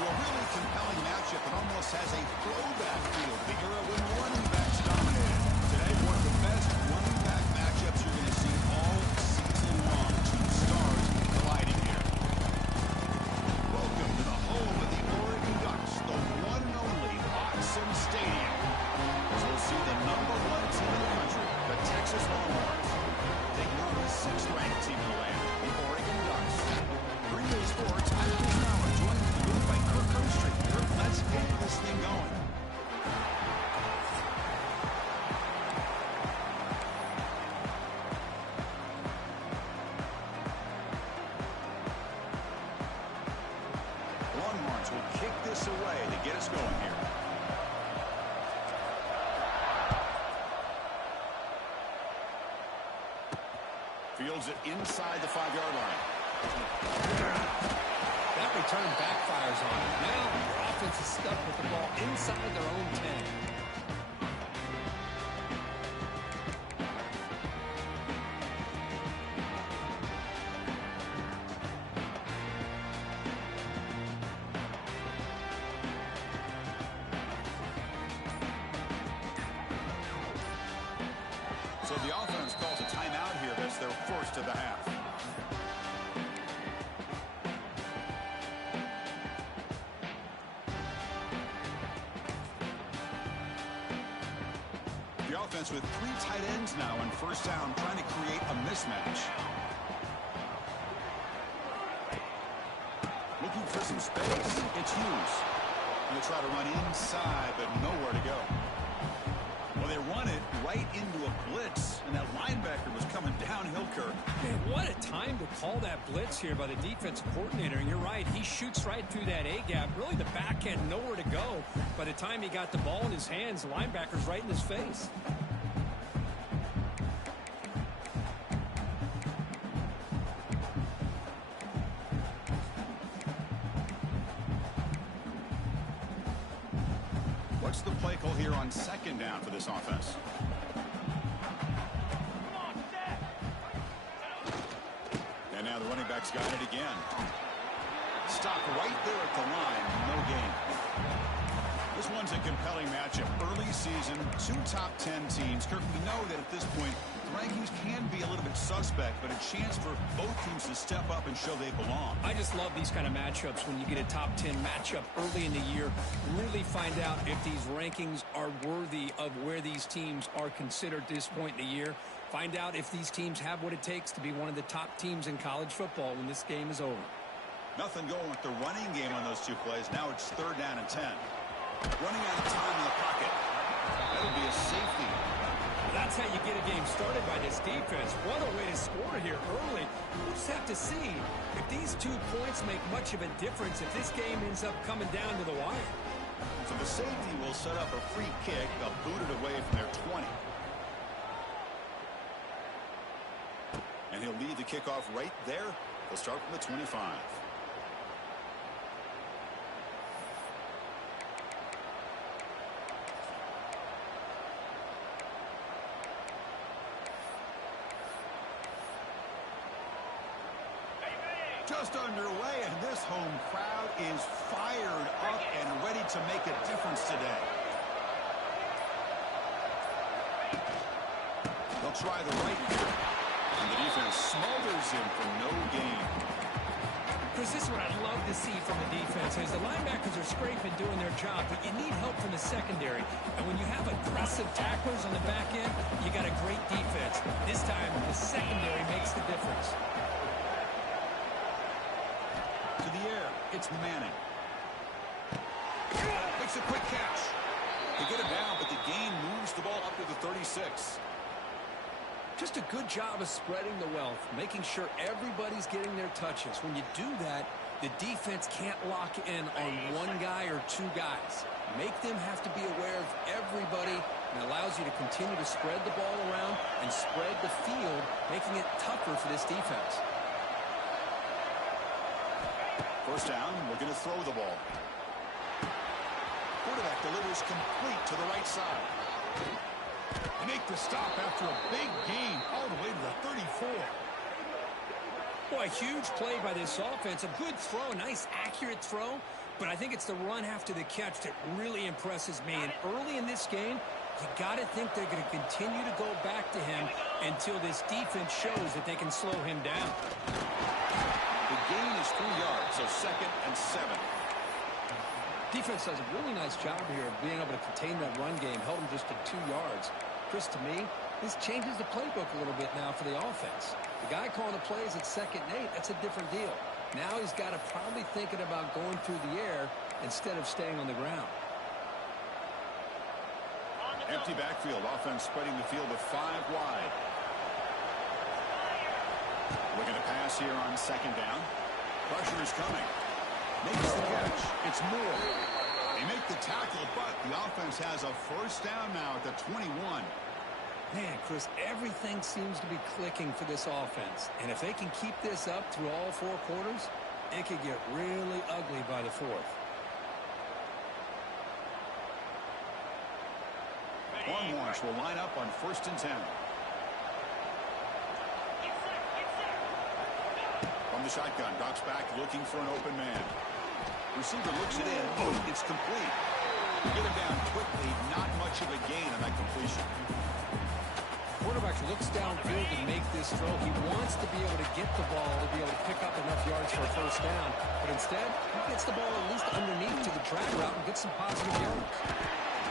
to a really compelling matchup that almost has a throwback feel to the era when running backs dominated. Today, one of the best running back matchups you're going to see all season long. Two stars colliding here. Welcome to the home of the Oregon Ducks, the one and only Autzen Stadium. As we'll see the #1 team in the country, the Texas Longhorns, taking on the 6th-ranked team in the land, the Oregon Ducks. Green Bay Sports, I'm Chris Maurer, joined in the booth by Kirk Herbstreit. Kirk, let's get this thing going. Longhorns will kick this away to get us going here. Fields it inside the 5-yard line. That return backfires on him. Now your offense is stuck with the ball inside their own 10. So the offense calls a timeout here. That's their first of the half. The offense with 3 tight ends now on first down, trying to create a mismatch. Looking for some space. It's Hughes. Going to try to run inside, but nowhere to go. Well, they run it right into a blitz, and that linebacker was coming downhill, Kirk. Man, what a time to call that blitz here by the defensive coordinator. And you're right, he shoots right through that A-gap. Really, the back end, nowhere to go. By the time he got the ball in his hands, the linebacker's right in his face. What's the play call here on 2nd down for this offense? And now the running back's got it again. Stop right there at the line. No gain. This one's a compelling matchup. Early season, 2 top 10 teams. Kirk, we know that at this point, the rankings can be a little bit suspect, but a chance for both teams to step up and show they belong. I just love these kind of matchups when you get a top 10 matchup early in the year. Really find out if these rankings are worthy of where these teams are considered at this point in the year. Find out if these teams have what it takes to be one of the top teams in college football when this game is over. Nothing going with the running game on those 2 plays. Now it's 3rd down and 10. Running out of time in the pocket. That'll be a safety. That's how you get a game started by this defense. What a way to score here early. We'll just have to see if these 2 points make much of a difference, if this game ends up coming down to the wire. So the safety will set up a free kick, booted away from their 20. And he'll lead the kickoff right there. They'll start from the 25. Just underway, and this home crowd is fired up and ready to make a difference today. They'll try the right here, and the defense smothers him for no gain. Chris, this is what I'd love to see from the defense. As the linebackers are scraping, doing their job, but you need help from the secondary. And when you have aggressive tacklers on the back end, you got a great defense. This time, the secondary makes the difference. To the air, it's Manning. Makes a quick catch. They get him down, but the gain moves the ball up to the 36. Just a good job of spreading the wealth, making sure everybody's getting their touches. When you do that, the defense can't lock in on one guy or 2 guys. Make them have to be aware of everybody, and allows you to continue to spread the ball around and spread the field, making it tougher for this defense. First down, we're going to throw the ball. Quarterback delivers complete to the right side. They make the stop after a big gain all the way to the 34. Boy, huge play by this offense. A good throw, a nice accurate throw. but I think it's the run after the catch that really impresses me. And early in this game, you got to think they're going to continue to go back to him until this defense shows that they can slow him down. The gain is 3 yards, so 2nd and 7. Defense does a really nice job here of being able to contain that run game, held him just to 2 yards. Chris, to me, this changes the playbook a little bit now for the offense. The guy calling the plays at 2nd and 8, that's a different deal. Now he's got to probably thinking about going through the air instead of staying on the ground. Empty backfield, offense spreading the field with 5 wide. Looking to pass here on 2nd down. Pressure is coming. Makes the catch. It's Moore. They make the tackle, but the offense has a 1st down now at the 21. Man, Chris, everything seems to be clicking for this offense. And if they can keep this up through all 4 quarters, it could get really ugly by the 4th. Longhorns will line up on 1st and 10. From the shotgun, drops back, looking for an open man. Receiver looks it in. Oh, it's complete. Get him down quickly. Not much of a gain on that completion. Quarterback looks downfield to make this throw. He wants to be able to get the ball to be able to pick up enough yards for a 1st down. But instead, he gets the ball at least underneath to the drag route and gets some positive yards.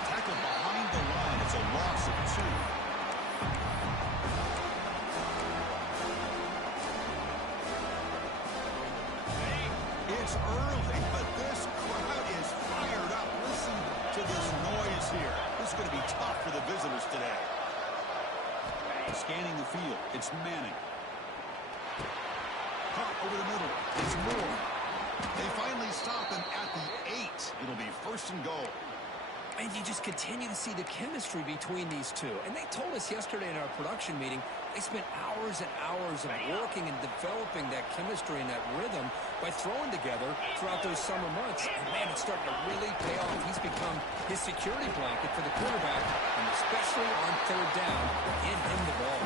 Tackle behind the line. It's a loss of 2. It's early, but this crowd is fired up. Listen to this noise here. This is going to be tough for the visitors today. Scanning the field. It's Manning. Caught over the middle. It's Moore. They finally stop him at the 8. It'll be 1st and goal. And you just continue to see the chemistry between these two. And they told us yesterday in our production meeting, they spent hours and hours of working and developing that chemistry and that rhythm by throwing together throughout those summer months. And, man, it's starting to really pay off. He's become his security blanket for the quarterback, and especially on 3rd down, get him the ball.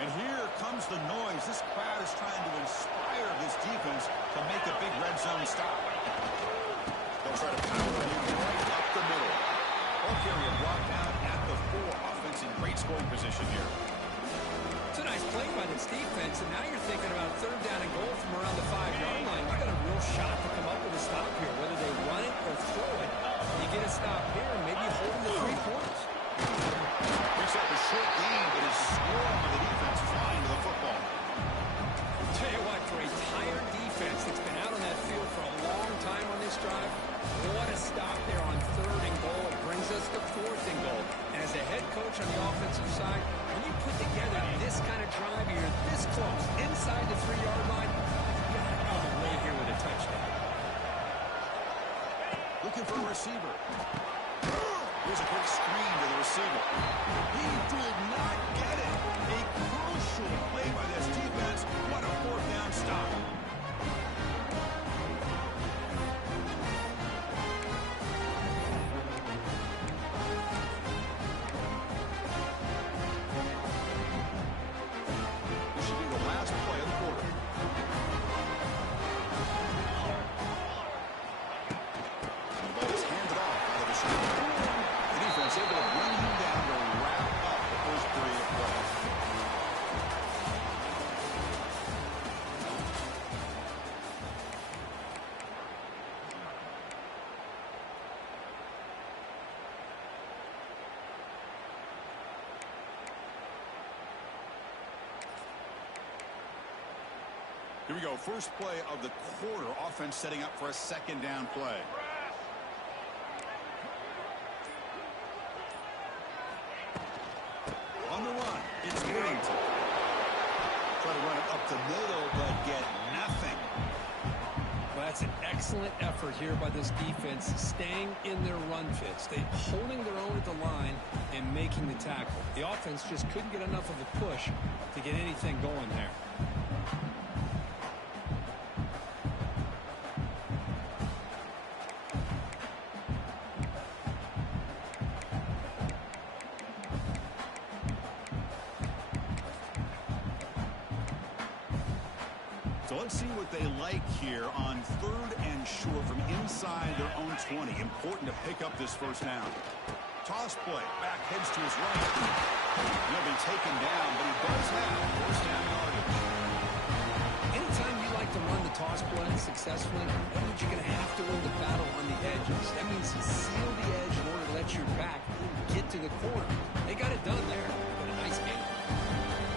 And here comes the noise. This crowd is trying to inspire this defense to make a big red zone stop. They'll try to power him right up the middle. Ball carrier brought down at the 4. Offense in great scoring position here. It's a nice play by this defense, and now you're thinking about 3rd down and goal from around the 5-yard line. You got a real shot to come up with a stop here, whether they run it or throw it. You get a stop here, and maybe you hold them to 3 points. Picks up a short gain, but is scored by the defense flying to the football. Tell you what, for a tired defense that's been out on that field for a long time on this drive, what a stop there on 3rd and goal. It brings us to 4th and goal. And as a head coach on the offensive side, when you put together this kind of drive, you're this close, inside the 3-yard line, you got to come away here with a touchdown. Looking for a receiver. Here's a quick screen to the receiver. He did not get it. A crucial play by this defense. What a 4th down stop. This should be the last play of the quarter. The ball is handed off out of the shot. The defense able to bring him down to wrap up the 1st period of play. Here we go. First play of the quarter. Offense setting up for a 2nd down play. On the run, it's Whittington. Try to run it up the middle, but get nothing. Well, that's an excellent effort here by this defense, staying in their run fits. They holding their own at the line and making the tackle. The offense just couldn't get enough of a push to get anything going there. Let's see what they like here on 3rd and short from inside their own 20. Important to pick up this first down. Toss play. Back heads to his right. He'll be taken down, but he does have first down yardage. Anytime you like to run the toss play successfully, that means you're going to have to win the battle on the edges. That means you seal the edge in order to let your back get to the corner. They got it done there, but a nice game.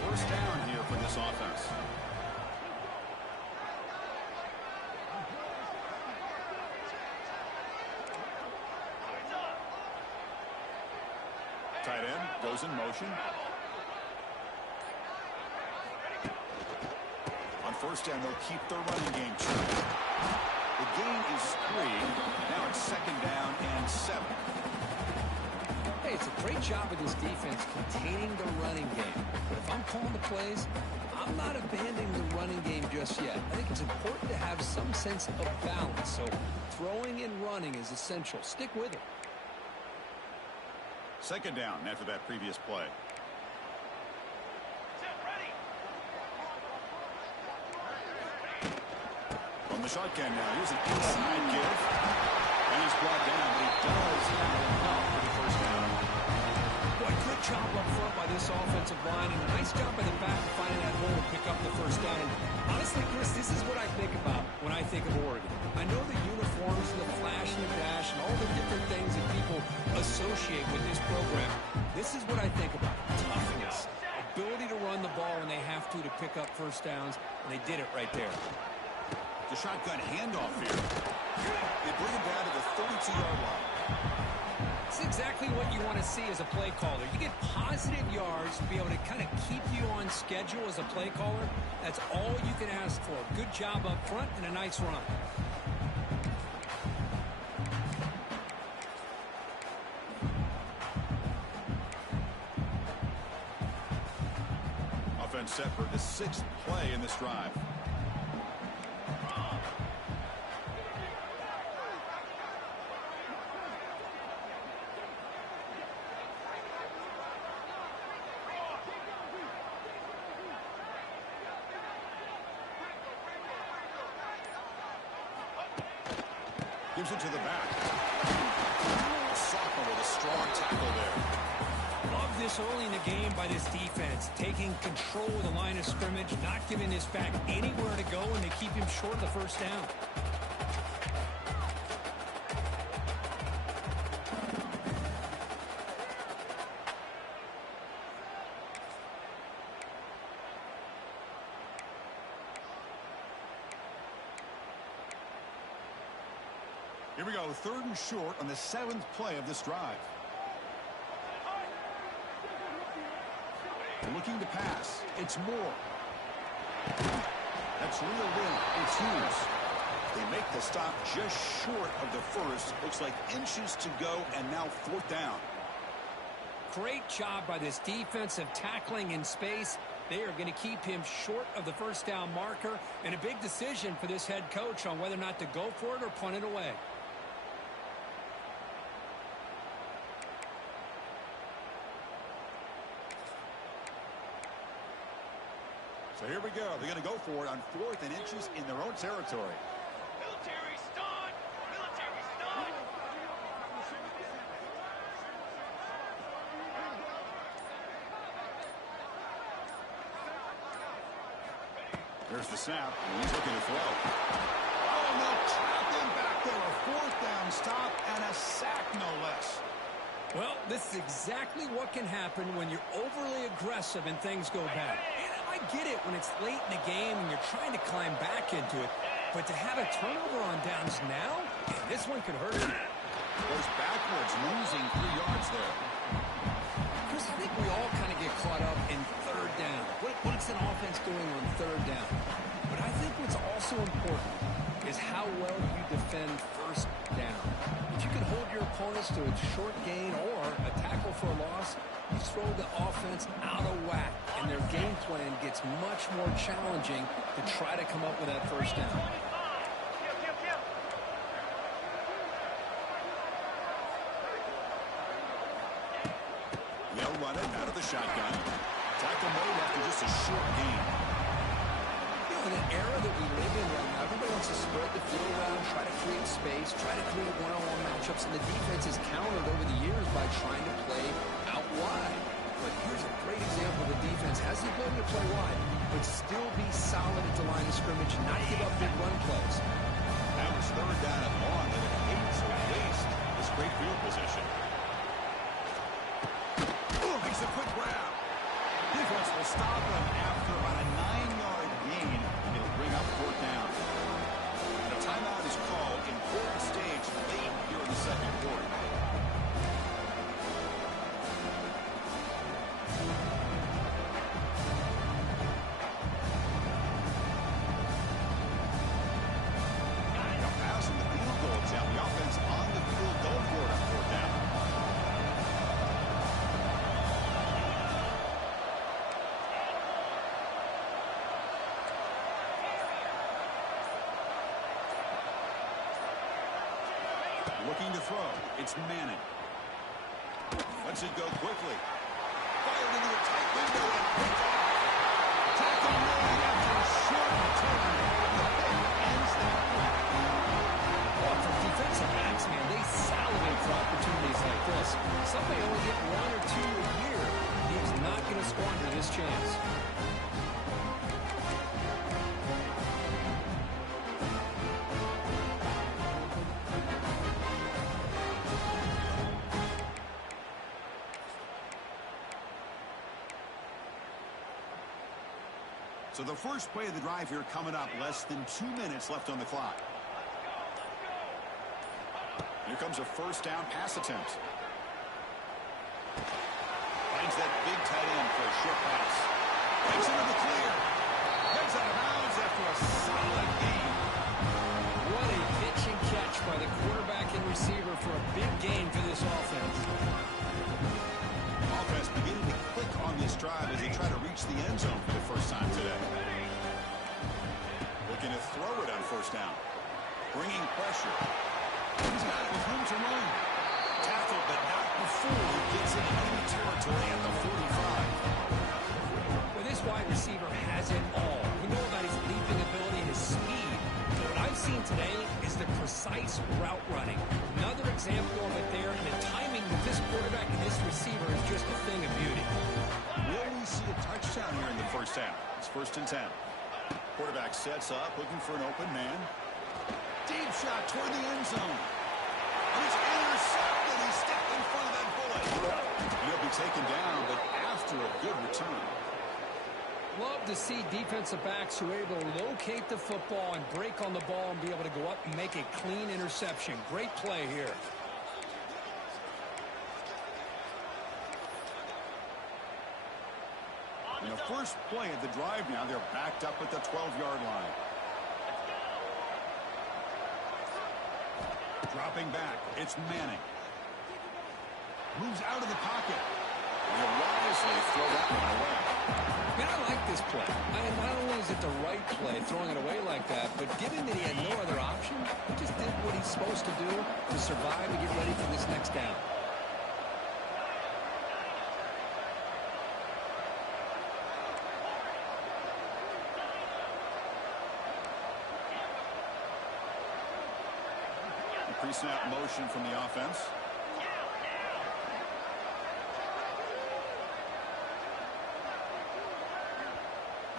First down here for this offense. Tight end goes in motion. On first down, they'll keep their running game true. The gain is 3. Now it's 2nd down and 7. Hey, it's a great job of this defense containing the running game. But if I'm calling the plays, I'm not abandoning the running game just yet. I think it's important to have some sense of balance. So throwing and running is essential. Stick with it. 2nd down after that previous play. On the shotgun now, here's an inside give. And he's brought down, but he does have enough for the first down. Boy, good job up front by this offensive line, and a nice job by the back finding that hole to pick up the first down. And honestly, Chris, this is what I think about when I think of Oregon. I know the uniforms and the flash and the dash and all the different things that people associate with this program. This is what I think about. Toughness, ability to run the ball when they have to pick up first downs, and they did it right there. The shotgun handoff here. They bring him down to the 32-yard line. It's exactly what you want to see as a play caller. You get positive yards to be able to kind of keep you on schedule as a play caller. That's all you can ask for. Good job up front and a nice run. Offense set for the 6th play in this drive. Gives it to the back. A sophomore with a strong tackle there. Love this early in the game by this defense. Taking control of the line of scrimmage, not giving this back anywhere to go, and they keep him short of the first down. Here we go, 3rd and short on the 7th play of this drive. Looking to pass. It's Moore. That's reeled in. It's Hughes. They make the stop just short of the first. Looks like inches to go, and now 4th down. Great job by this defensive tackling in space. They are going to keep him short of the first down marker, and a big decision for this head coach on whether or not to go for it or punt it away. So here we go. They're going to go for it on 4th and inches in their own territory. Military stun! Military stun! There's the snap. He's looking to throw. Oh, no. Trapped him back there. A 4th down stop and a sack, no less. Well, this is exactly what can happen when you're overly aggressive and things go bad. I get it when it's late in the game and you're trying to climb back into it. But to have a turnover on downs now, this one could hurt you. Goes backwards, losing 3 yards there. Chris, I think we all kind of get caught up in 3rd down. What's an offense doing on 3rd down? But I think what's also important is how well you defend 1st down. If you can hold your opponents to a short gain or a tackle for a loss, you throw the offense out of whack, and their game plan gets much more challenging to try to come up with that first down. They'll run it out of the shotgun. Tackle made after just a short gain. You know, in an era that we live in right now, everybody wants to spread the field around, try to create space, try to create one-on-one matchups, and the defense has countered over the years by trying to play out wide. But here's a great example. The defense has the ability to play wide, but still be solid at the line of scrimmage, not give up big run plays. Now it's third down and long, and it hates to waste this great field position. Makes a quick grab. Defense will stop him after about a 9-yard gain. It'll bring up fourth down. The timeout is called. Important stage late here in the second quarter. Now passing the field goal attempt. The offense on the field goal for it on fourth down. Looking to throw. It's Manning. Lets it go quickly. Fired into a tight window and picked off. Tackle made after a short return. The play ends that play. Well, for defensive backs, man, they salivate for opportunities like this. Some may only get 1 or 2 a year. He's not going to squander this chance. So the first play of the drive here coming up. Less than 2 minutes left on the clock. Here comes a first down pass attempt. Finds that big tight end for a short pass. Takes it in the clear. Heads out of bounds after a solid gain. What a pitch and catch by the quarterback and receiver for a big gain for this offense. Offense beginning to click on this drive as they try to reach the end zone for the first time today. Looking to throw it on first down. Bringing pressure. He's got it with room to run. Tackled, but not before he gets into enemy territory at the 45. Well, this wide receiver has it all. We know about his leaping ability and his speed. But what I've seen today is the precise route running. Another example of it there, and the timing with this quarterback and this receiver is just a thing of beauty. Will we see a touchdown here in the first half? It's 1st and 10. Quarterback sets up, looking for an open man. Deep shot toward the end zone. And it's intercepted. He stepped in front of that bullet. He'll be taken down, but after a good return. Love to see defensive backs who are able to locate the football and break on the ball and be able to go up and make a clean interception. Great play here. In the first play of the drive now, they're backed up at the 12-yard line. Dropping back, it's Manning. Moves out of the pocket. He'll wisely throw that one away. Man, I like this play. Not only is it the right play, throwing it away like that, but given that he had no other option, he just did what he's supposed to do to survive and get ready for this next down. Pre-snap motion from the offense.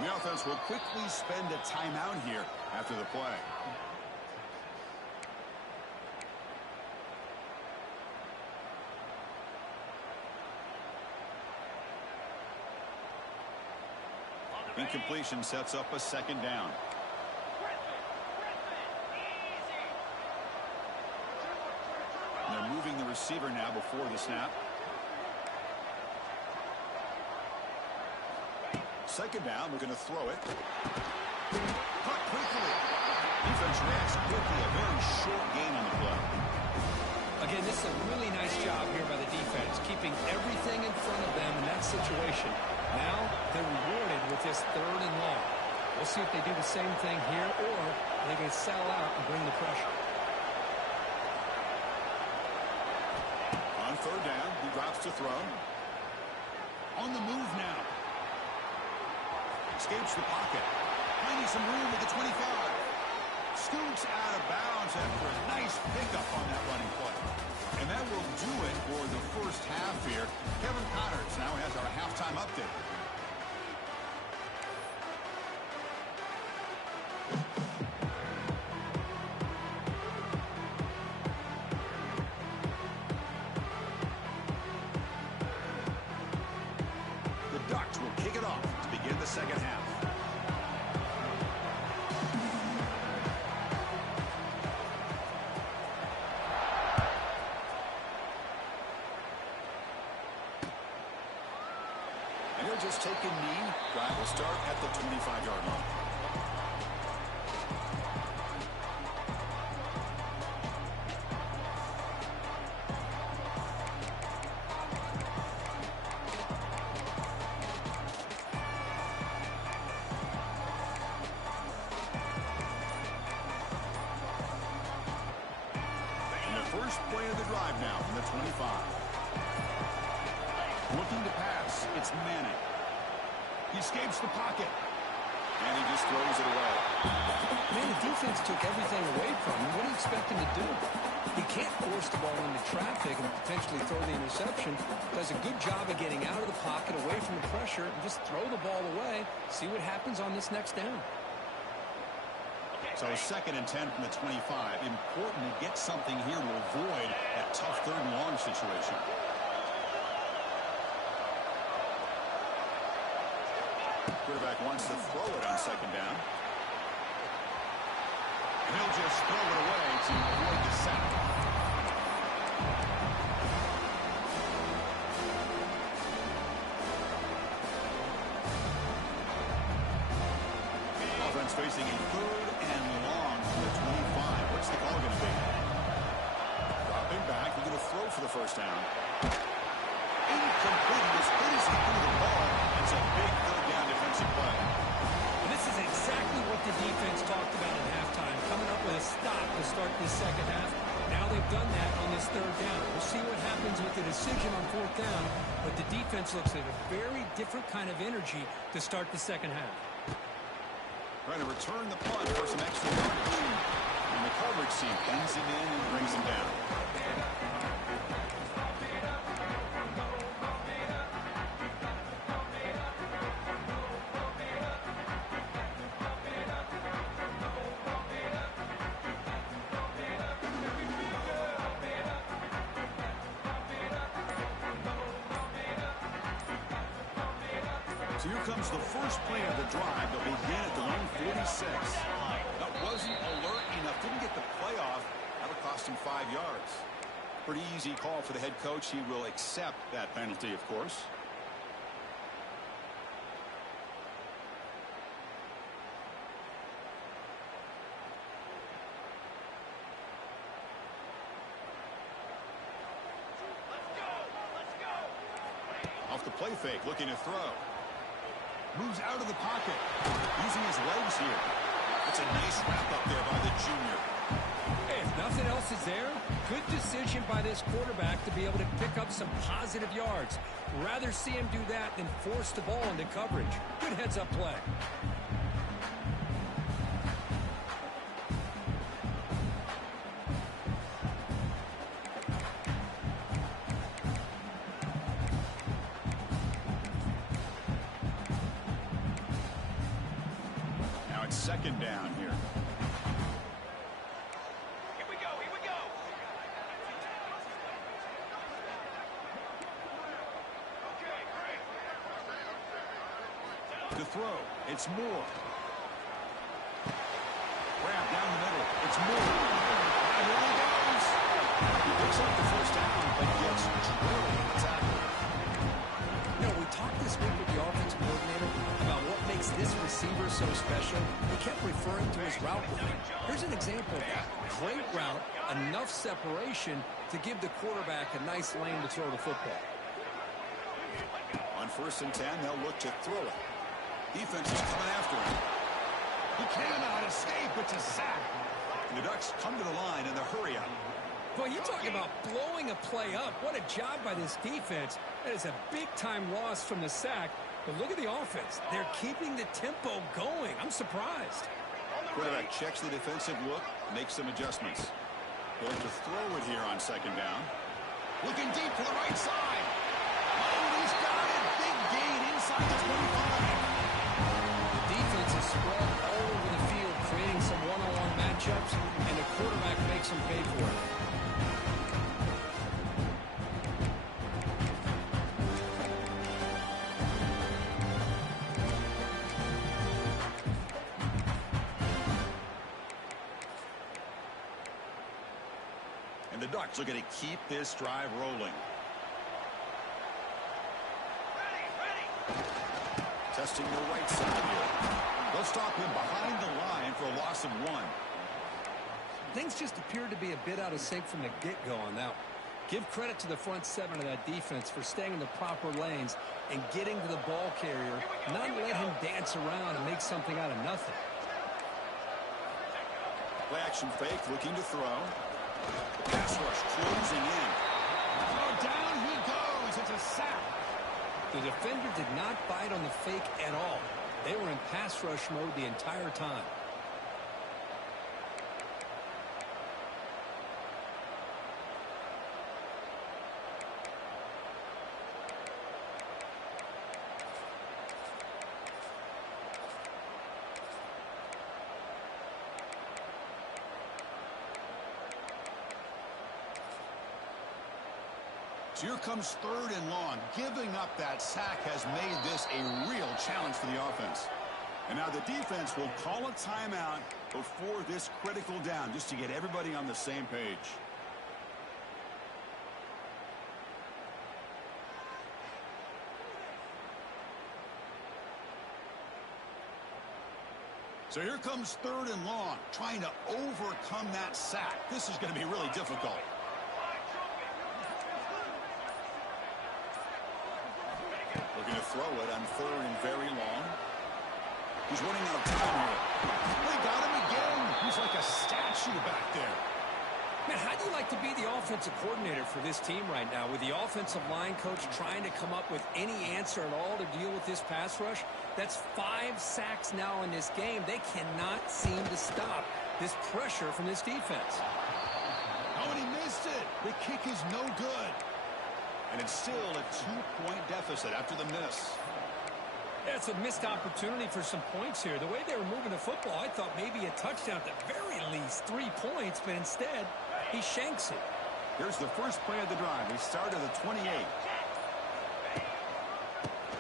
The offense will quickly spend a timeout here after the play. Incompletion sets up a second down. And they're moving the receiver now before the snap. Second down, we're going to throw it. Cut quickly. Defense reacts quickly. A very short gain on the play. Again, this is a really nice job here by the defense, keeping everything in front of them in that situation. Now they're rewarded with this 3rd and long. We'll see if they do the same thing here, or they can settle out and bring the pressure. On 3rd down, he drops to throw. On the move now. Escapes the pocket. finding some room at the 25. Scoots out of bounds after a nice pickup on that running play. And that will do it for the first half here. Kevin Connors now has our halftime update. The Ducks will kick it off to begin the second half. And he'll just take a knee. Drive will start at the 25-yard line. And the first play of the drive now from the 25. Looking to pass. It's Manning. He escapes the pocket. And he just throws it away. Man, the defense took everything away from him. What do you expect him to do? He can't force the ball into traffic and potentially throw the interception. Does a good job of getting out of the pocket, away from the pressure, and just throw the ball away. See what happens on this next down. So 2nd and 10 from the 25. Important to get something here to avoid that tough 3rd and long situation. Quarterback wants to throw it on 2nd down. And he'll just throw it away to avoid the sack. Offense facing a 3rd and long from the 25. What's the call going to be? Dropping back. He's going to throw for the first down. Incomplete. As good as he threw the ball, it's a big 3rd down defensive play. And this is exactly what the defense talked about at halftime, coming up with a stop to start this second half. Now they've done that on this 3rd down. We'll see what happens with the decision on 4th down, but the defense looks at a very different kind of energy to start the second half. Trying to return the punt for some extra yardage. And the coverage team pins him in and brings him down. So here comes the first play of the drive. They'll begin at the 146. That wasn't alert enough. Didn't get the play off. That'll cost him 5 yards. Pretty easy call for the head coach. He will accept that penalty, of course. Let's go. Off the play fake, looking to throw. Moves out of the pocket, using his legs here. It's a nice wrap up there by the junior. Hey, if nothing else is there, good decision by this quarterback to be able to pick up some positive yards. Rather see him do that than force the ball into coverage. Good heads-up play. Now it's 2nd down here. Here we go. Okay, great. To throw, it's Moore. Grab down the middle, it's Moore. And here he goes. He picks up the first down, but gets drilled on the tackle. You know, we talked this week with the offensive coordinator about what makes this receiver so special. He kept referring to his route running. Here's an example of that. Great route, enough separation to give the quarterback a nice lane to throw the football. On 1st and 10, they'll look to throw it. Defense is coming after him. He cannot escape. It's a sack. And the Ducks come to the line in the hurry up. Boy, you talk about blowing a play up. What a job by this defense. That is a big-time loss from the sack. But look at the offense. They're keeping the tempo going. I'm surprised. Quarterback checks the defensive look, makes some adjustments. Going to throw it here on second down. Looking deep to the right side. Oh, he's got it. Big gain inside the 25. The defense is spread all over the field, creating some one-on-one matchups, and the quarterback makes them pay for it. And the Ducks are going to keep this drive rolling. Testing the right side here. They'll stop him behind the line for a loss of 1. Things just appeared to be a bit out of sync from the get-go on that one. Give credit to the front 7 of that defense for staying in the proper lanes and getting to the ball carrier, not let him dance around and make something out of nothing. Play action fake, looking to throw. The pass rush closing in. Oh, down he goes. It's a sack. The defender did not bite on the fake at all. They were in pass rush mode the entire time. So here comes 3rd and long. Giving up that sack has made this a real challenge for the offense. And now the defense will call a timeout before this critical down, just to get everybody on the same page. So here comes 3rd and long, trying to overcome that sack. This is going to be really difficult. Looking to throw it on 3rd and very long. He's running out of time here. They got him again. He's like a statue back there. Man, how do you like to be the offensive coordinator for this team right now, with the offensive line coach trying to come up with any answer at all to deal with this pass rush? That's 5 sacks now in this game. They cannot seem to stop this pressure from this defense. Oh, and he missed it. The kick is no good. And it's still a 2-point deficit after the miss. Yeah, it's a missed opportunity for some points here. The way they were moving the football, I thought maybe a touchdown at the very least, 3 points, but instead, he shanks it. Here's the first play of the drive. They start at the 28.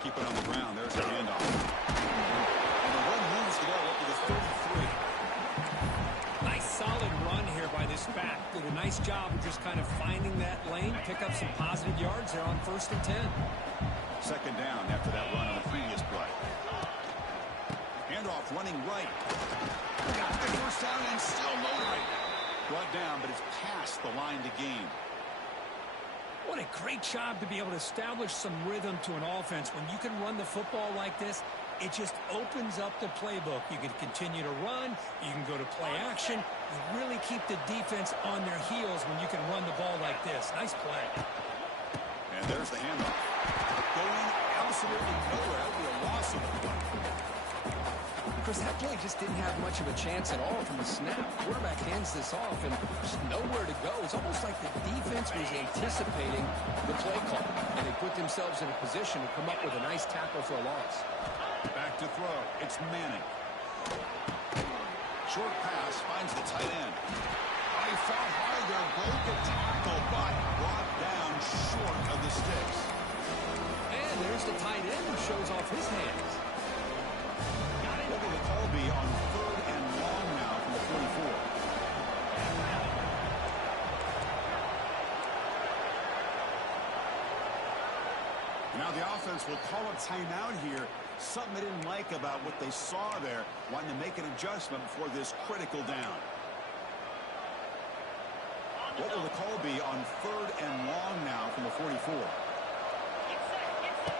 Keep it on the ground. There's the handoff. And the run moves the ball up to the 33. Nice solid run here by this back. Did a nice job of just kind of finding that lane, pick up some positive yards there on 1st and 10. Second down after that run on the previous play. Handoff running right. Got the first down and still motoring. Brought down, but it's past the line to gain. What a great job to be able to establish some rhythm to an offense. When you can run the football like this, it just opens up the playbook. You can continue to run. You can go to play action. You really keep the defense on their heels when you can run the ball like this. Nice play. And there's the handoff. Going absolutely nowhere. That would be a loss of the play. Because that play just didn't have much of a chance at all from the snap. Quarterback hands this off and just nowhere to go. It's almost like the defense was anticipating the play call, and they put themselves in a position to come up with a nice tackle for a loss. Back to throw. It's Manning. Short pass finds the tight end. Oh, he fought hard there. Broke a tackle, but brought down short of the sticks. And there's the tight end who shows off his hands. What will the call be on 3rd and long now from the 44? Now the offense will call a timeout here. Something they didn't like about what they saw there. Wanting to make an adjustment before this critical down. What will the call be on 3rd and long now from the 44?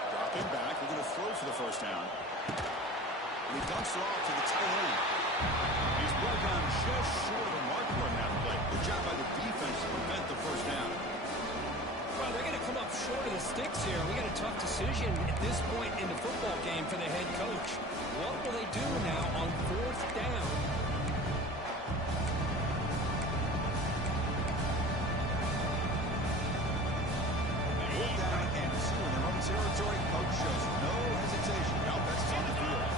Dropping back. We're going to throw for the first down. And he dumps it off to the tight end. He's brought down just short of the marker on that play. Good job by the defense to prevent the first down. Well, they're going to come up short of the sticks here. We got to tough decision at this point in the football game for the head coach. What will they do now on 4th down? Fourth down and 2 in their own territory. Coach shows no hesitation. Now best on the field.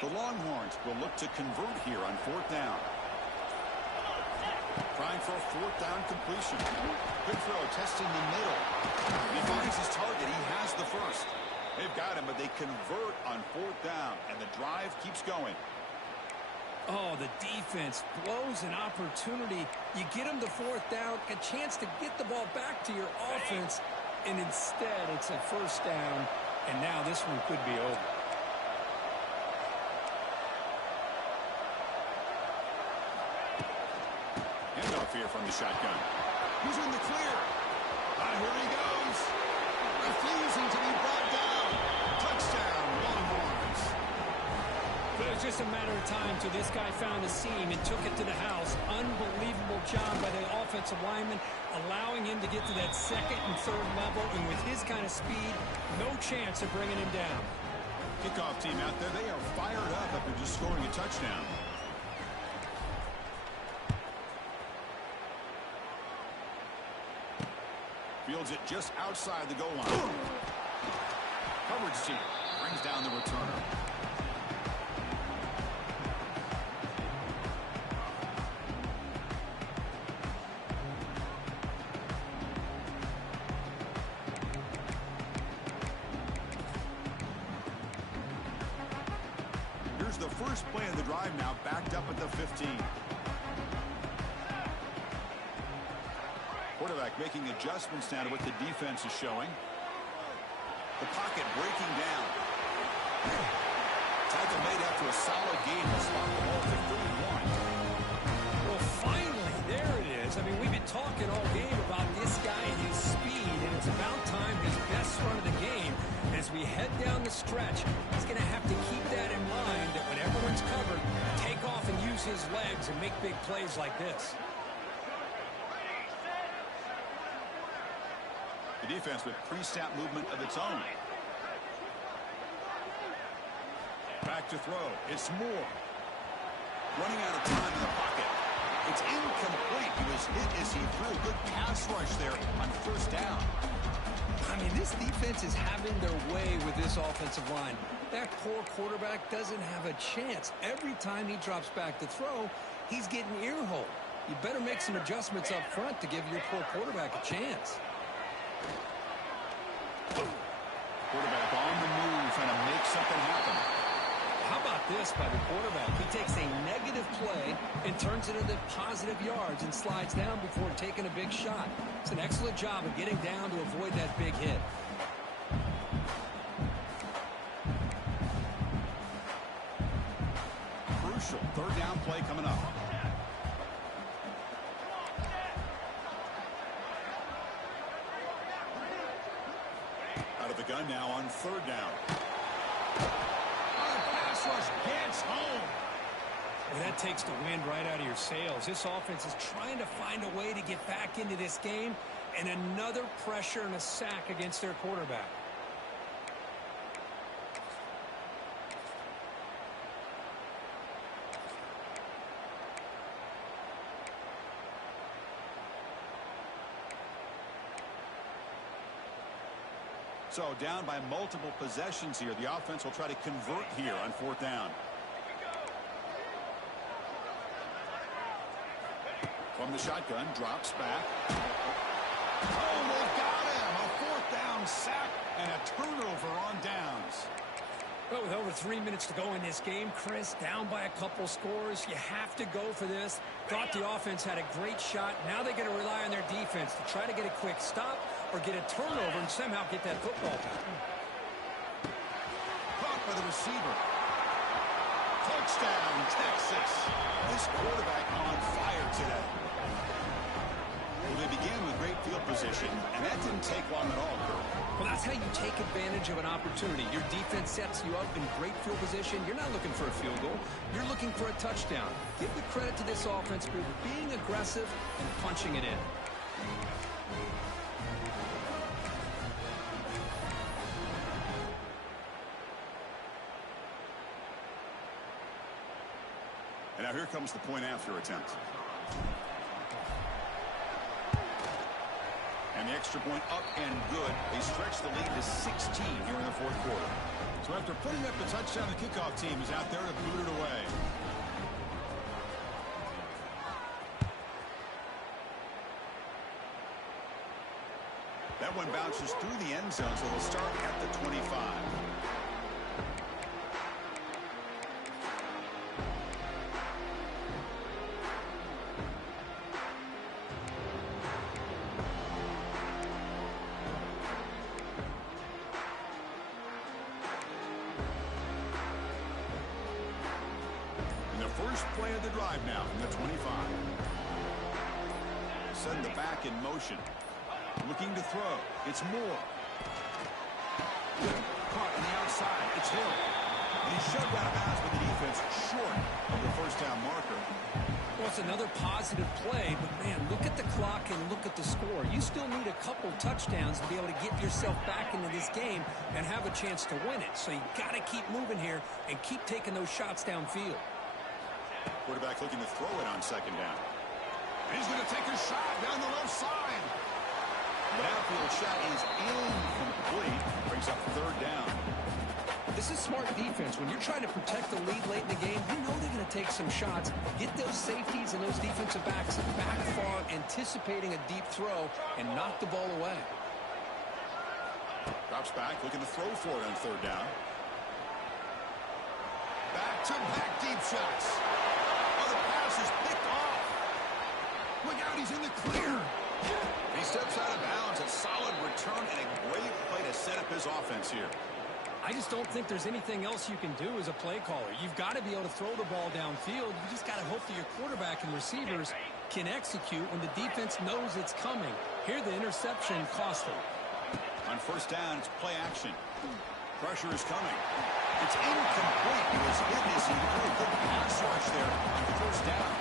The Longhorns will look to convert here on 4th down. Trying for a 4th down completion. Good throw, testing the middle. He finds his target. He has the first. They've got him, but they convert on 4th down, and the drive keeps going. Oh, the defense blows an opportunity. You get them to 4th down, a chance to get the ball back to your offense, and instead it's a 1st down, and now this one could be over. Handoff here from the shotgun. He's in the clear. Here he goes. Refusing to be brought down. Touchdown, Longhorns. But it was just a matter of time till this guy found a seam and took it to the house. Unbelievable job by the offensive lineman, allowing him to get to that 2nd and 3rd level, and with his kind of speed, no chance of bringing him down. Kickoff team out there, they are fired up after just scoring a touchdown. Fields it just outside the goal line. Coverage team brings down the returner. Here's the first play of the drive now, backed up at the 15. Quarterback making adjustments now to what the defense is showing. The pocket breaking down. Tackle made after a solid game. Will spot the ball to 31. Well, finally, there it is. I mean, we've been talking all game about this guy and his speed, and it's about time his best run of the game. As we head down the stretch, he's going to have to keep that in mind, that when everyone's covered, take off and use his legs and make big plays like this. The defense with pre-snap movement of its own. Back to throw. It's Moore. Running out of time in the pocket. It's incomplete. He was hit as he threw. Good pass rush there on 1st down. I mean, this defense is having their way with this offensive line. That poor quarterback doesn't have a chance. Every time he drops back to throw, he's getting ear-holed. You better make some adjustments up front to give your poor quarterback a chance. Quarterback on the move, trying to make something happen. How about this by the quarterback? He takes a negative play and turns it into positive yards and slides down before taking a big shot. It's an excellent job of getting down to avoid that big hit. Crucial 3rd down play coming up. Out of the gun now on 3rd down. Pass rush gets home. Well, that takes the wind right out of your sails. This offense is trying to find a way to get back into this game, and another pressure and a sack against their quarterback. So down by multiple possessions here. The offense will try to convert here on 4th down. From the shotgun, drops back. Oh, they've got him. A 4th down sack and a turnover on downs. Well, with over 3 minutes to go in this game, Chris, down by a couple scores, you have to go for this. Thought the offense had a great shot. Now they got to rely on their defense to try to get a quick stop or get a turnover and somehow get that football back. Caught by the receiver. Touchdown, Texas. This quarterback on fire today. Well, they began with great field position, and that didn't take long at all, Kurt. Well, that's how you take advantage of an opportunity. Your defense sets you up in great field position. You're not looking for a field goal. You're looking for a touchdown. Give the credit to this offense for being aggressive and punching it in. And now here comes the point after attempt. And the extra point up and good. They stretch the lead to 16 here in the fourth quarter. So after putting up the touchdown, the kickoff team is out there to boot it away. That one bounces through the end zone, so they'll start at the 25. First play of the drive now from the 25. Setting the back in motion. Looking to throw. It's Moore. Caught on the outside. It's Hill. And he's shoved out of bounds with the defense short of the first down marker. Well, it's another positive play, but, man, look at the clock and look at the score. You still need a couple touchdowns to be able to get yourself back into this game and have a chance to win it. So you got to keep moving here and keep taking those shots downfield. Quarterback looking to throw it on second down. And he's going to take a shot down the left side. The outfield shot is incomplete. Brings up third down. This is smart defense. When you're trying to protect the lead late in the game, you know they're going to take some shots. Get those safeties and those defensive backs back far, anticipating a deep throw, and knock the ball away. Drops back, looking to throw for it on third down. Back-to-back deep shots. Oh, the pass is picked off. Look out, he's in the clear. He steps out of bounds. A solid return and a great play to set up his offense here. I just don't think there's anything else you can do as a play caller. You've got to be able to throw the ball downfield. You just got to hope that your quarterback and receivers can execute when the defense knows it's coming. Here, the interception cost them. On first down, it's play action. Pressure is coming. It's incomplete. It was hit as he threw a good pass rush there on first down.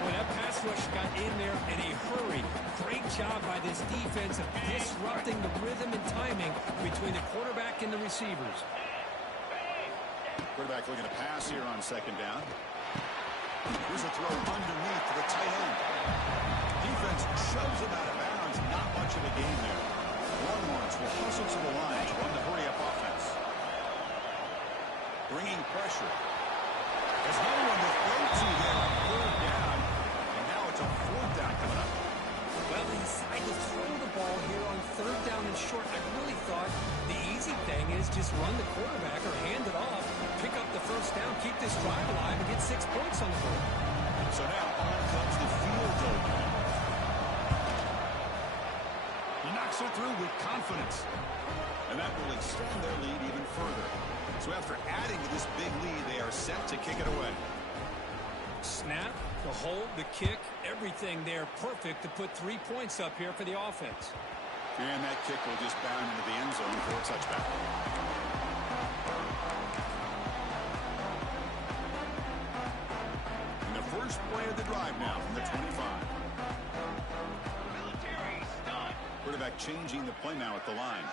When that pass rush got in there in a hurry, great job by this defense of disrupting the rhythm and timing between the quarterback and the receivers. Quarterback looking to pass here on second down. Here's a throw underneath to the tight end. Defense shoves him out of bounds. Not much of a gain there. Longhorns will hustle to the line to run the hurry-up offense. Bringing pressure. There's no one to throw to there on third down. And now it's a fourth down coming up. Well, they decide to throw the ball here on third down and short. I really thought the easy thing is just run the quarterback or hand it off, pick up the first down, keep this drive alive, and get 6 points on the board. So now on comes the field goal. He knocks it through with confidence. And that will extend their lead even further. So after adding to this big lead, they are set to kick it away. Snap, the hold, the kick, everything there perfect to put 3 points up here for the offense. And that kick will just bound into the end zone for a touchback. And the first play of the drive now from the 25. Quarterback changing the play now at the line.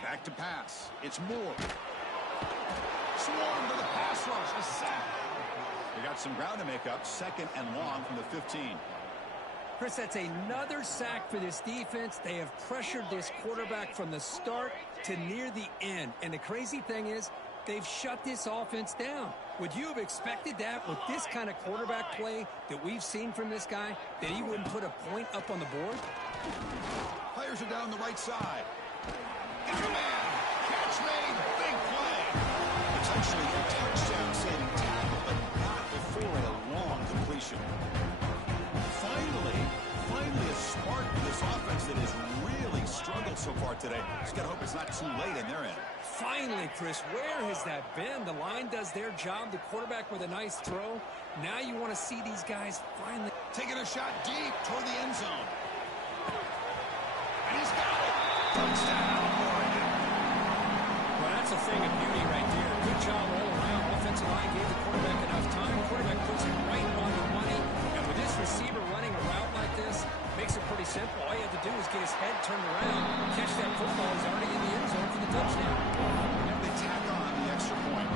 Back to pass. It's Moore. Swarm to the pass rush. A sack. They got some ground to make up. Second and long from the 15. Chris, that's another sack for this defense. They have pressured this quarterback from the start to near the end. And the crazy thing is, they've shut this offense down. Would you have expected that with this kind of quarterback play that we've seen from this guy, that he wouldn't put a point up on the board? Fires Fires it down the right side. Got a man. Catch made. Big play. Potentially a touchdown-saving tackle, but not before a long completion. Finally a spark for this offense that has really struggled so far today. Just got to hope it's not too late in their end. Finally, Chris, where has that been? The line does their job. The quarterback with a nice throw. Now you want to see these guys finally taking a shot deep toward the end zone. And he's got it. Touchdown, Oregon. Well, that's a thing of beauty right there. Good job all around. Offensive line gave the quarterback enough time. Quarterback puts it right on the money. And with this receiver running a route like this, makes it pretty simple. All you have to do is get his head turned around, catch that football. He's already in the end zone for the touchdown. And they tack on the extra point.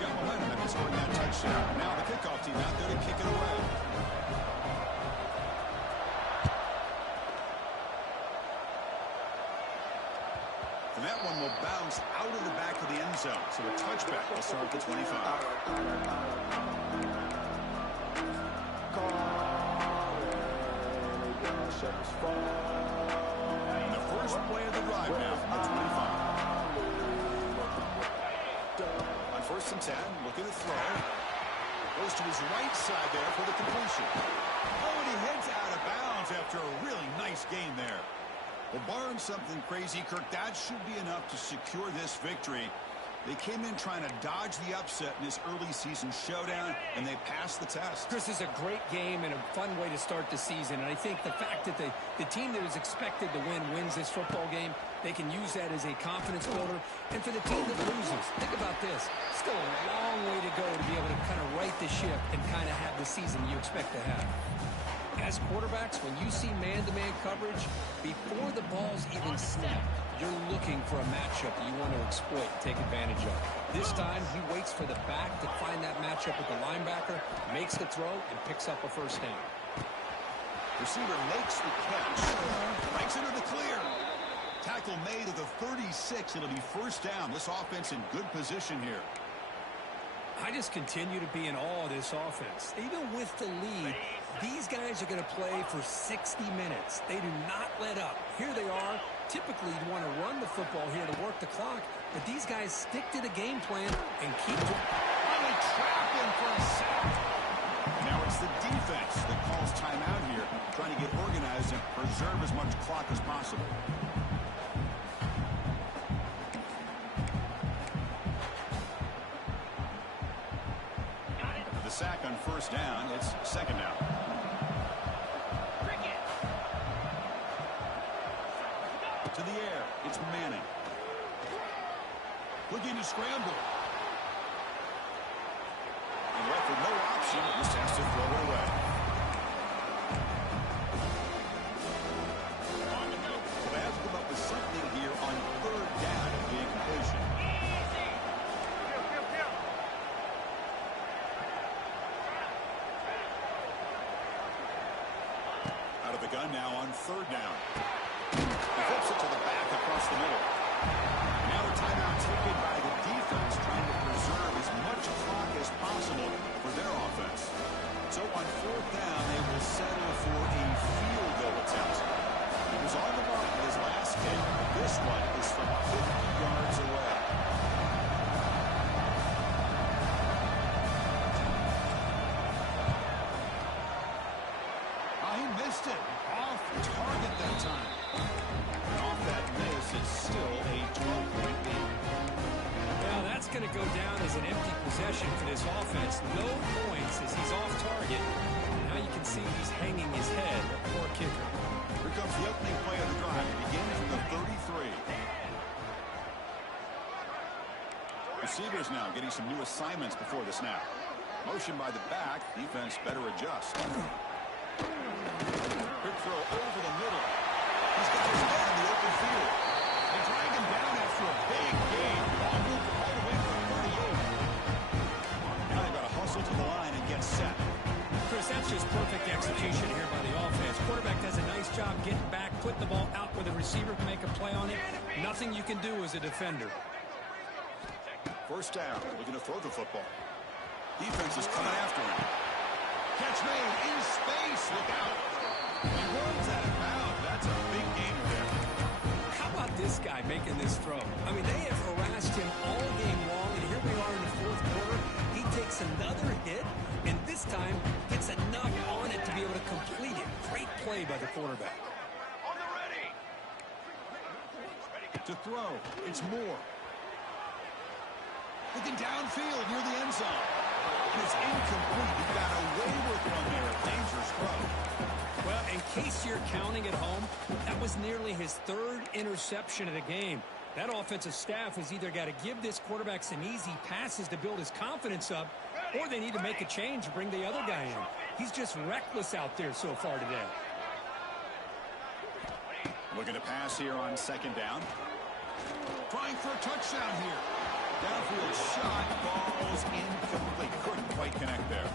Got momentum and scoring that touchdown. Now the kickoff team out there to kick it away. And that one will bounce out of the back of the end zone. So a touchback will start at the 25. And the first play of the drive now from the 25. On 1st and 10, looking to throw. Goes to his right side there for the completion. Oh, and he heads out of bounds after a really nice game there. Well, barring something crazy, Kirk, that should be enough to secure this victory. They came in trying to dodge the upset in this early season showdown, and they passed the test. This is a great game and a fun way to start the season. And I think the fact that the team that was expected to win wins this football game, they can use that as a confidence builder. And for the team that loses, think about this. Still a long way to go to be able to kind of right the ship and kind of have the season you expect to have. As quarterbacks, when you see man-to-man coverage, before the ball's even snapped, you're looking for a matchup that you want to exploit, take advantage of. This time, he waits for the back to find that matchup with the linebacker, makes the throw, and picks up a first down. Receiver makes the catch, breaks into the clear. Tackle made at the 36. It'll be first down. This offense in good position here. I just continue to be in awe of this offense. Even with the lead, these guys are going to play for 60 minutes. They do not let up. Here they are. Typically, you want to run the football here to work the clock, but these guys stick to the game plan and keep it. And they trap him for a sack. Now it's the defense that calls timeout here, trying to get organized and preserve as much clock as possible. The sack on first down. It's second down. To the air. It's Manning. Looking to scramble. And left with no option. Just has to throw it away. So they have to come up with something here on third down of the incompletion. Out of the gun now on third down. He flips it to the back across the middle. Now a timeout taken by the defense, trying to preserve as much clock as possible for their offense. So on fourth down, they will settle for a field goal attempt. He was on the mark with his last kick. This one is from 50 yards away. He missed it. Off target that time. And off that miss, it's still a 12-point lead. Now that's going to go down as an empty possession for this offense. No points as he's off target. Now you can see he's hanging his head. A poor kicker. Here comes the opening play of the drive. It begins from the 33. Receivers now getting some new assignments before the snap. Motion by the back. Defense better adjust. Quick throw over the middle. He's got his man in the open field. They drag him down after a big gain. Ball moved all the way to the 38. Now they've got to hustle to the line and get set. Chris, that's just perfect execution here by the offense. Quarterback does a nice job getting back, putting the ball out where the receiver can make a play on it. Nothing you can do as a defender. First down. Looking to throw the football. Defense is coming after him. Catch made in space. Look out. He runs out of bounds. That's a big gainer there. How about this guy making this throw? I mean, they have harassed him all game long, and here we are in the fourth quarter. He takes another hit, and this time gets enough on it to be able to complete it. Great play by the quarterback. On the ready. To throw. It's Moore. Looking downfield near the end zone. And it's incomplete. He got away with one there. Dangerous throw. Well, in case you're counting at home, that was nearly his third interception of the game. That offensive staff has either got to give this quarterback some easy passes to build his confidence up, or they need to make a change and bring the other guy in. He's just reckless out there so far today. Looking to pass here on second down. Trying for a touchdown here. Downfield shot, falls incomplete. Couldn't quite connect there.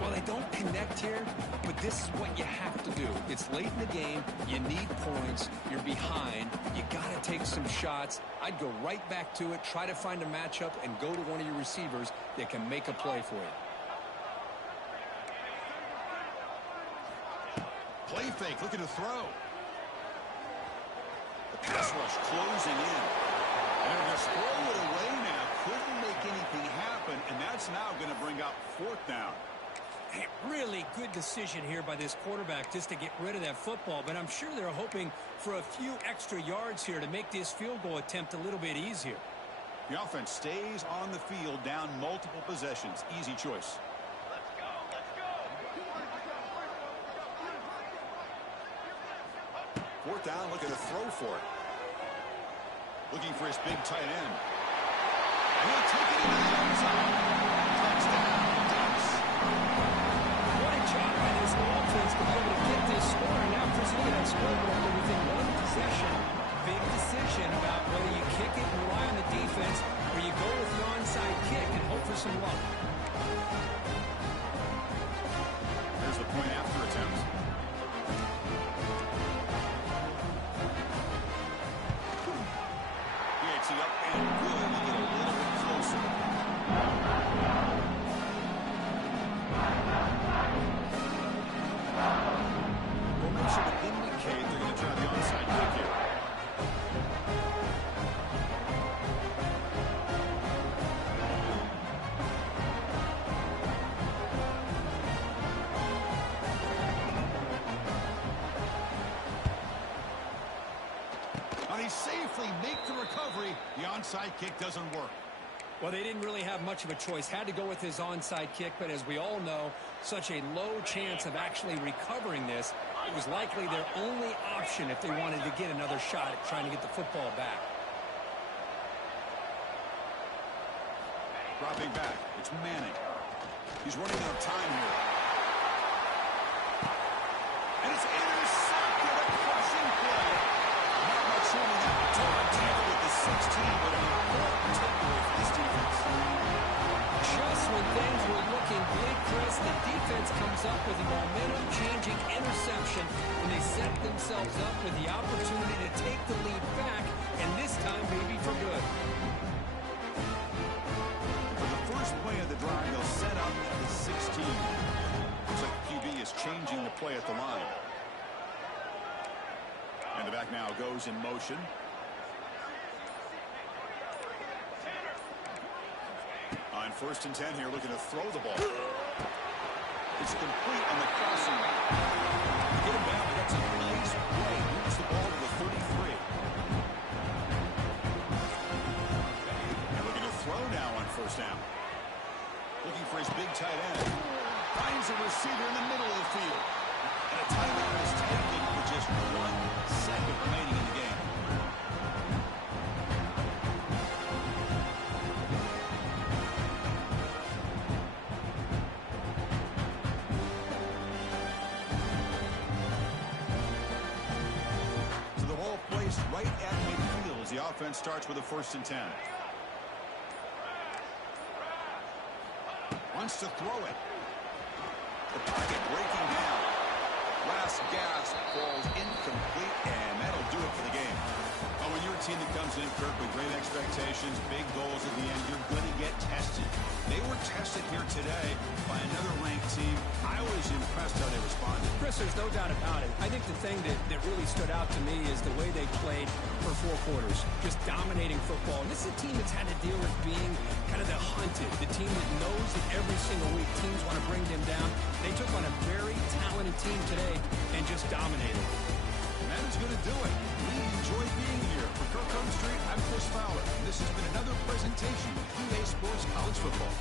Well, they don't connect here, but this is what you have to do. It's late in the game. You need points. You're behind. You got to take some shots. I'd go right back to it, try to find a matchup, and go to one of your receivers that can make a play for you. Play fake, looking to throw. The pass rush closing in. And they'll just throw it away now. Couldn't make anything happen, and that's now going to bring up fourth down. Hey, really good decision here by this quarterback just to get rid of that football, but I'm sure they're hoping for a few extra yards here to make this field goal attempt a little bit easier. The offense stays on the field, down multiple possessions. Easy choice. Let's go. Let's go. Fourth down, looking to throw for it. Looking for his big tight end. And he'll take it into the end zone. Touchdown, Ducks. What a job by this offense to be able to get this score. And now Chris, look at that scoreboard. They're within one possession. Big decision about whether you kick it and rely on the defense or you go with the onside kick and hope for some luck. Here's the point after attempt. He up and good to get a little bit closer. Formation would indicate they're going to try the onside kick here. They safely make the recovery. The onside kick doesn't work. Well, they didn't really have much of a choice. Had to go with his onside kick, but as we all know, such a low chance of actually recovering this. It was likely their only option if they wanted to get another shot at trying to get the football back. Dropping back. It's Manning. He's running out of time here. And it's intercepted. A crushing play. Not much room in that tackle with the 16, but an important takeaway for this defense. Just when things were looking big, Chris, the defense comes up with a momentum-changing interception, and they set themselves up with the opportunity to take the lead back, and this time maybe for good. For the first play of the drive, they'll set up at the 16. Looks like QB is changing the play at the line. And the back now goes in motion. On 1st and 10 here, looking to throw the ball. It's complete on the crossing route. Get him down, but that's a nice play. Moves the ball to the 33. And looking to throw now on 1st down. Looking for his big tight end. Finds a receiver in the middle of the field. And a timeout is taken with just 1 second remaining in the game. So the ball placed right at midfield as the offense starts with a 1st and 10. Wants to throw it. The pocket breaking down. Last gasp falls incomplete, and that'll do it for the game. Oh, when you're a team that comes in, Kirk, with great expectations, expectations, big goals at the end. You're going to get tested. They were tested here today by another ranked team. I was impressed how they responded. Chris, there's no doubt about it. I think the thing that really stood out to me is the way they played for 4 quarters, just dominating football. And this is a team that's had to deal with being kind of the hunted, the team that knows that every single week teams want to bring them down. They took on a very talented team today and just dominated. And that is going to do it. We enjoy being here. For Kirk Street, I'm Chris Fowler. And this has been another presentation of EA Sports College Football.